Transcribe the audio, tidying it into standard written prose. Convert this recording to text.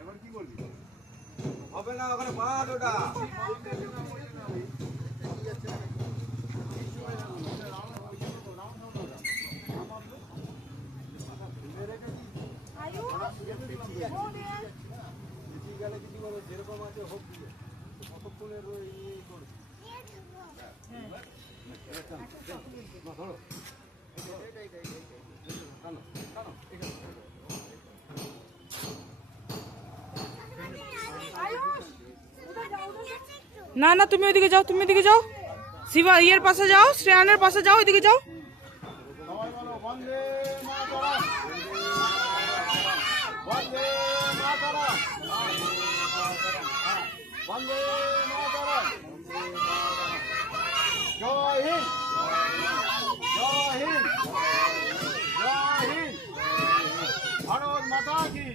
এবার কি বলবি? হবে না ওখানে বাদ ওটা। যেরকম আছে হোক কতক্ষণের না না তুমি ওইদিকে যাও, তুমি ওইদিকে যাও, শিবা ইয়ের পাশে যাও, শ্রেয়ানের পাশে যাও, ওইদিকে যাও। বন্দে মাতরম, বন্দে মাতরম, বন্দে মাতরম, জয় হিন্দ, জয় হিন্দ, জয় হিন্দ, ভারত মাতা কি।